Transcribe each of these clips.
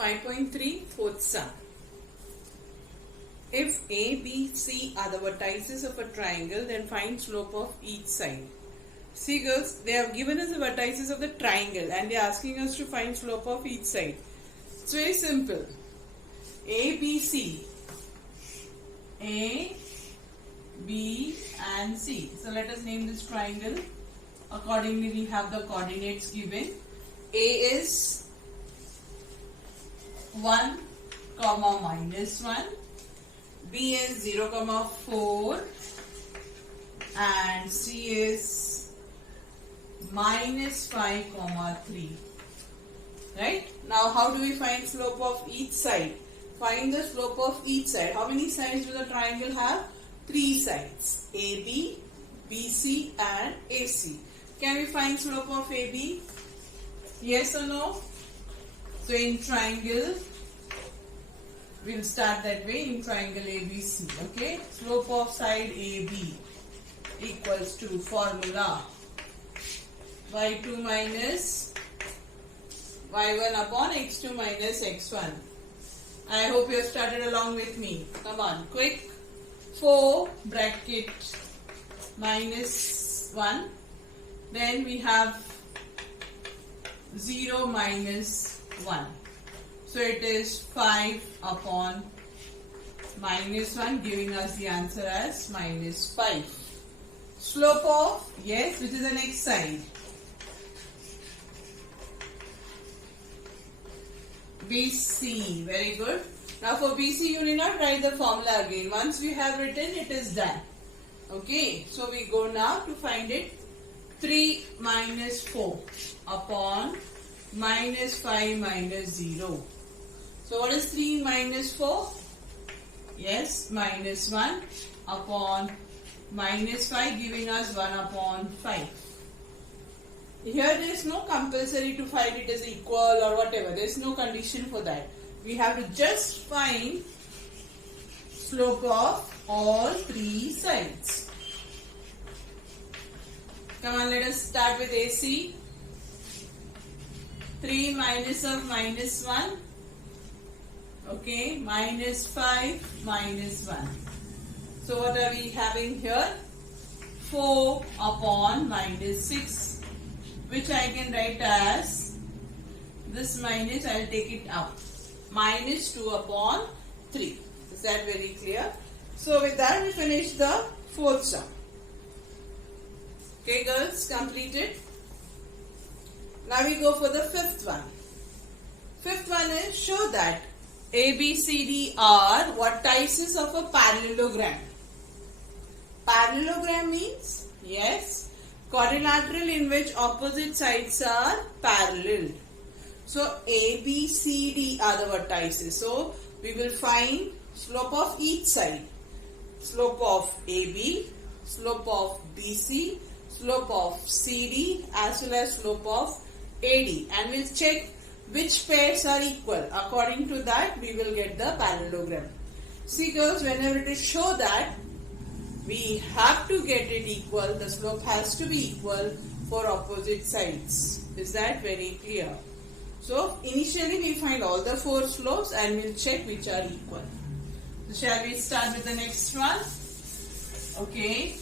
5.3 fourth sum. If A, B, C are the vertices of a triangle, then find slope of each side. See girls, they have given us the vertices of the triangle and they are asking us to find slope of each side. It's very simple. A, B, C. A, B and C. So let us name this triangle. Accordingly we have the coordinates given. A is 1, -1. B is 0, 4 and C is -5, 3. Right? Now how do we find slope of each side? Find the slope of each side. How many sides do the triangle have? 3 sides. AB, BC and AC. Can we find slope of AB? Yes or no? So in triangle, we'll start that way in triangle ABC. Okay? Slope of side AB equals to formula y2 minus y1 upon x2 minus x1. I hope you have started along with me. Come on, quick. 4 bracket -1. Then we have 0 minus 1. So it is 5 upon -1, giving us the answer as -5. Slope of, yes, which is the next side? BC. Very good. Now for BC you need not write the formula again. Once we have written, it is done. Okay. So we go now to find it. 3 minus 4 upon -5 minus 0. So what is 3 minus 4? Yes, -1 upon -5, giving us 1 upon 5. Here there is no compulsory to find it as equal or whatever. There is no condition for that. We have to just find slope of all 3 sides. Come on, let us start with AC. 3 minus of -1. Okay, -5 -1. So what are we having here? 4 upon -6. Which I can write as, this minus I will take it up, -2 upon 3. Is that very clear? So with that we finish the fourth sum. Okay girls, completed. Now we go for the fifth one. Fifth one is show that ABCD are vertices of a parallelogram. Parallelogram means, yes, quadrilateral in which opposite sides are parallel. So ABCD are the vertices. So we will find slope of each side. Slope of AB, slope of BC, slope of CD as well as slope of AD. And we'll check which pairs are equal. According to that we will get the parallelogram. See girls, whenever it is show that, we have to get it equal. The slope has to be equal for opposite sides. Is that very clear? So initially we find all the 4 slopes and we'll check which are equal. So shall we start with the next one? Okay.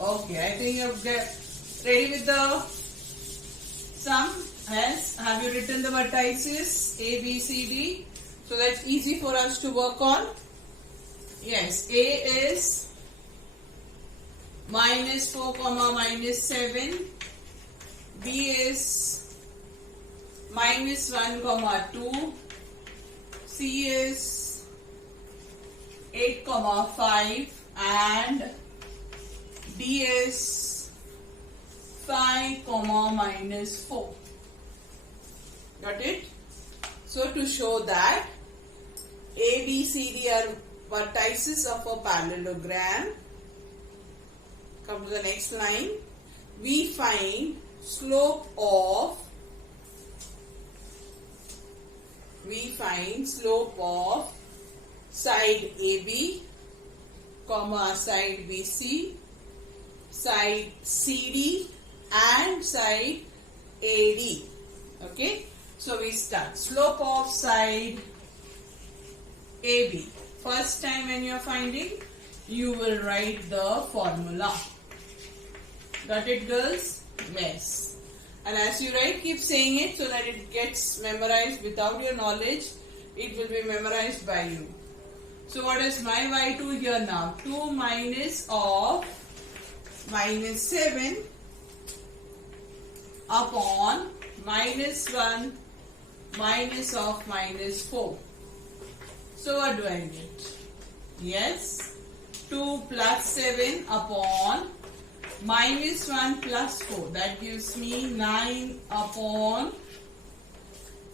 Okay, I think you're ready with the sum. Yes, have you written the vertices A, B, C, D? So that's easy for us to work on. Yes, A is -4, -7. B is -1, 2. C is 8, 5 and D is 5, -4. Got it? So to show that A, B, C, D are vertices of a parallelogram, come to the next line. We find slope of side AB, side BC side CD and side AD. Okay. So we start. Slope of side AB. First time when you are finding, you will write the formula. Got it, girls? Yes. And as you write, keep saying it so that it gets memorized. Without your knowledge, it will be memorized by you. So what is my y2 here now? 2 minus of minus 7 upon minus 1 minus of minus 4. So what do I get? Yes, 2 plus 7 upon minus 1 plus 4. That gives me 9 upon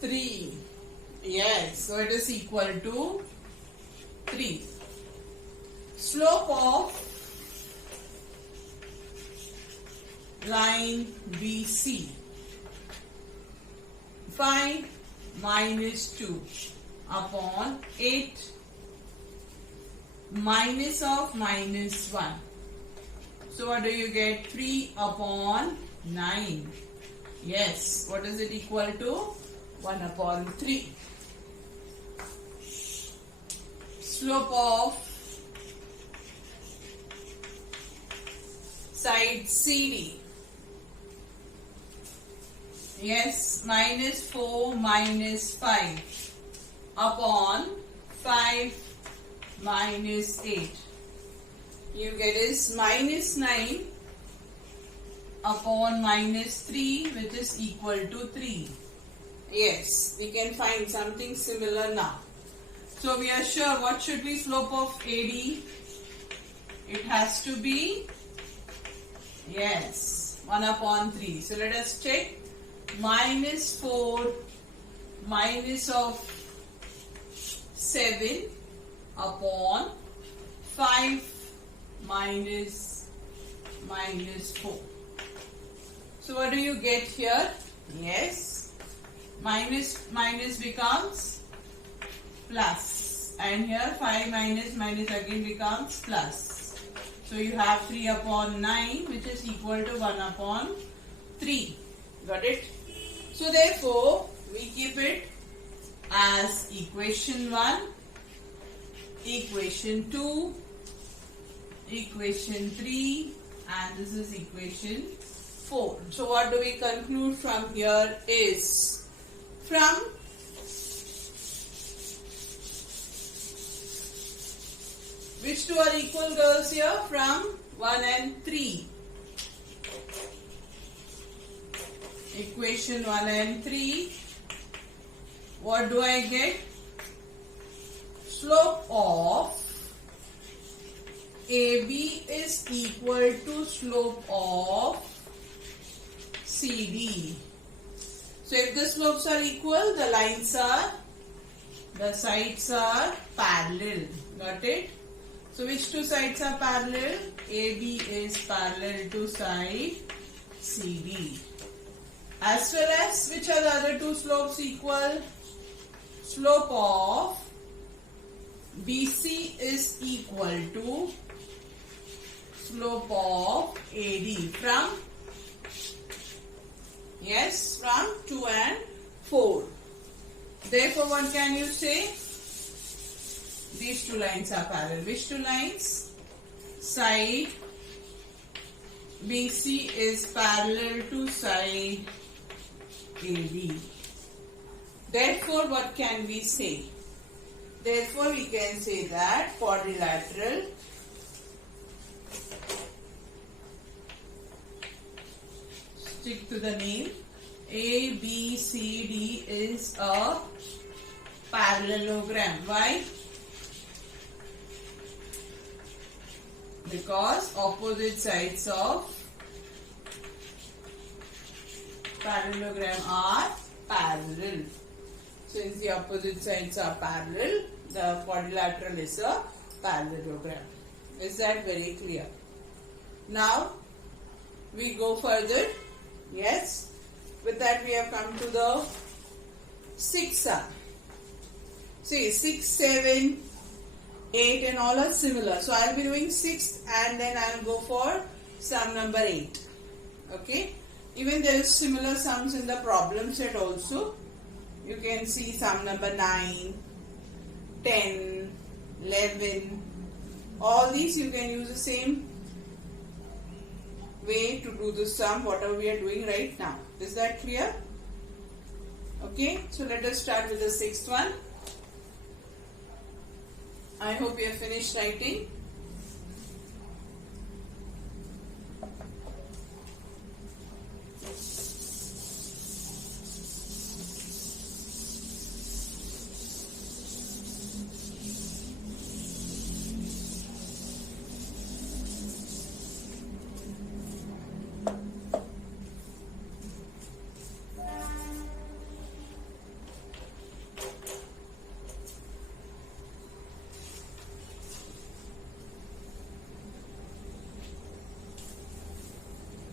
3. Yes, so it is equal to 3. Slope of line BC. Find minus 2 upon 8 minus of minus 1. So what do you get? 3 upon 9. Yes, what is it equal to? 1 upon 3. Slope of side CD. Yes, minus 4 minus 5 upon 5 minus 8. You get is minus 9 upon minus 3, which is equal to 3. Yes, we can find something similar now. So we are sure what should be slope of AD? It has to be, yes, 1 upon 3. So let us check. Minus 4 minus of 7 upon 5 minus 4. So what do you get here? Yes, minus becomes plus, and here 5 minus again becomes plus. So you have 3 upon 9, which is equal to 1 upon 3. Got it? So therefore, we keep it as equation 1, equation 2, equation 3, and this is equation 4. So what do we conclude from here is, from which two are equal, girls, here? From 1 and 3. Equation 1 and 3. What do I get? Slope of AB is equal to slope of CD. So if the slopes are equal, the sides are parallel. Got it? So which two sides are parallel? AB is parallel to side CD. As well as, which are the other two slopes equal? Slope of BC is equal to slope of AD from, yes, from 2 and 4. Therefore, what can you say? These two lines are parallel. Which two lines? Side BC is parallel to side AD. Therefore, what can we say? Therefore, we can say that quadrilateral stick to the name, ABCD is a parallelogram. Why? Because opposite sides of parallelogram are parallel. Since the opposite sides are parallel, the quadrilateral is a parallelogram. Is that very clear? Now, we go further. Yes. With that, we have come to the 6th sum. See, 6, 7, 8 and all are similar. So, I will be doing 6th and then I will go for sum number 8. Okay. Even there is similar sums in the problem set also. You can see sum number 9, 10, 11. All these you can use the same way to do the sum, whatever we are doing right now. Is that clear? Okay. So let us start with the sixth one. I hope you have finished writing.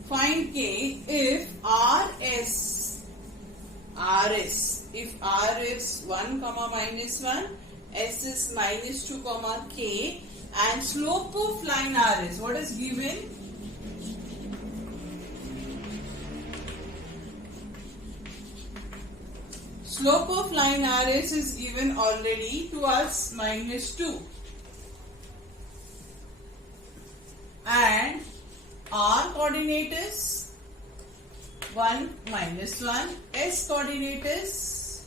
Find K if if R is 1 comma minus 1, S is minus 2 comma K, and slope of line R is what is given? Slope of line RS is given already to us minus 2, and R coordinate is 1 minus 1, S coordinate is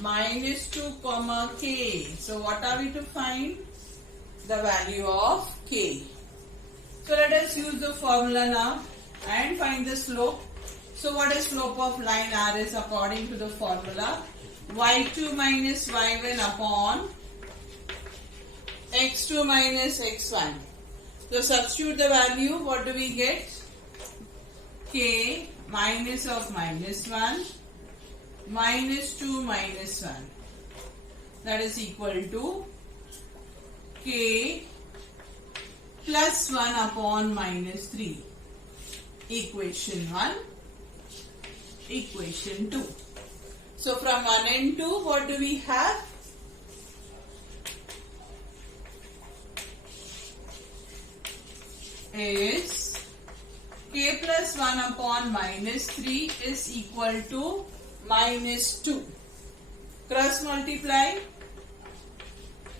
minus 2 comma K. So what are we to find? The value of K. So let us use the formula now and find the slope. So what is slope of line R is according to the formula? y2 minus y1 upon x2 minus x1. So substitute the value, what do we get? K minus of minus 1 minus 2 minus 1. That is equal to K plus 1 upon minus 3. Equation 1, equation 2. So from 1 and 2, what do we have? Is K plus 1 upon minus 3 is equal to minus 2. Cross multiply.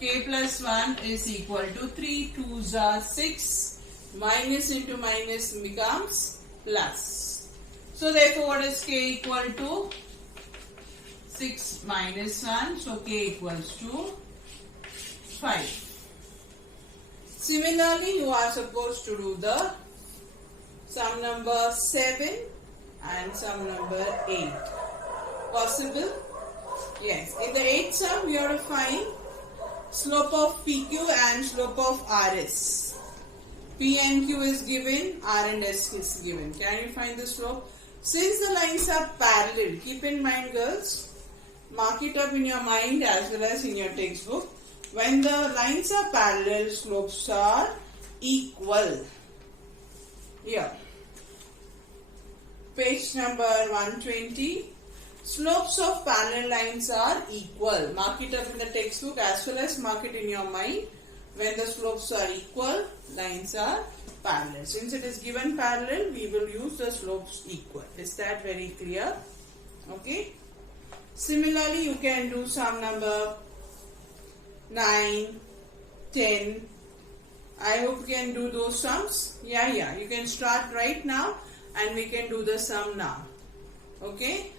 K plus 1 is equal to 3 2s are 6. Minus into minus becomes plus. So therefore what is K equal to? 6 minus 1. So K equals to 5. Similarly, you are supposed to do the sum number 7 and sum number 8. Possible? Yes. In the 8th sum, you have to find slope of PQ and slope of RS. P and Q is given, R and S is given. Can you find the slope? Since the lines are parallel, keep in mind girls, mark it up in your mind as well as in your textbook. When the lines are parallel, slopes are equal. Here, page number 120. Slopes of parallel lines are equal. Mark it up in the textbook as well as mark it in your mind. When the slopes are equal, lines are parallel. Since it is given parallel, we will use the slopes equal. Is that very clear? Okay. Similarly, you can do sum number 9, 10. I hope you can do those sums. Yeah. You can start right now and we can do the sum now. Okay.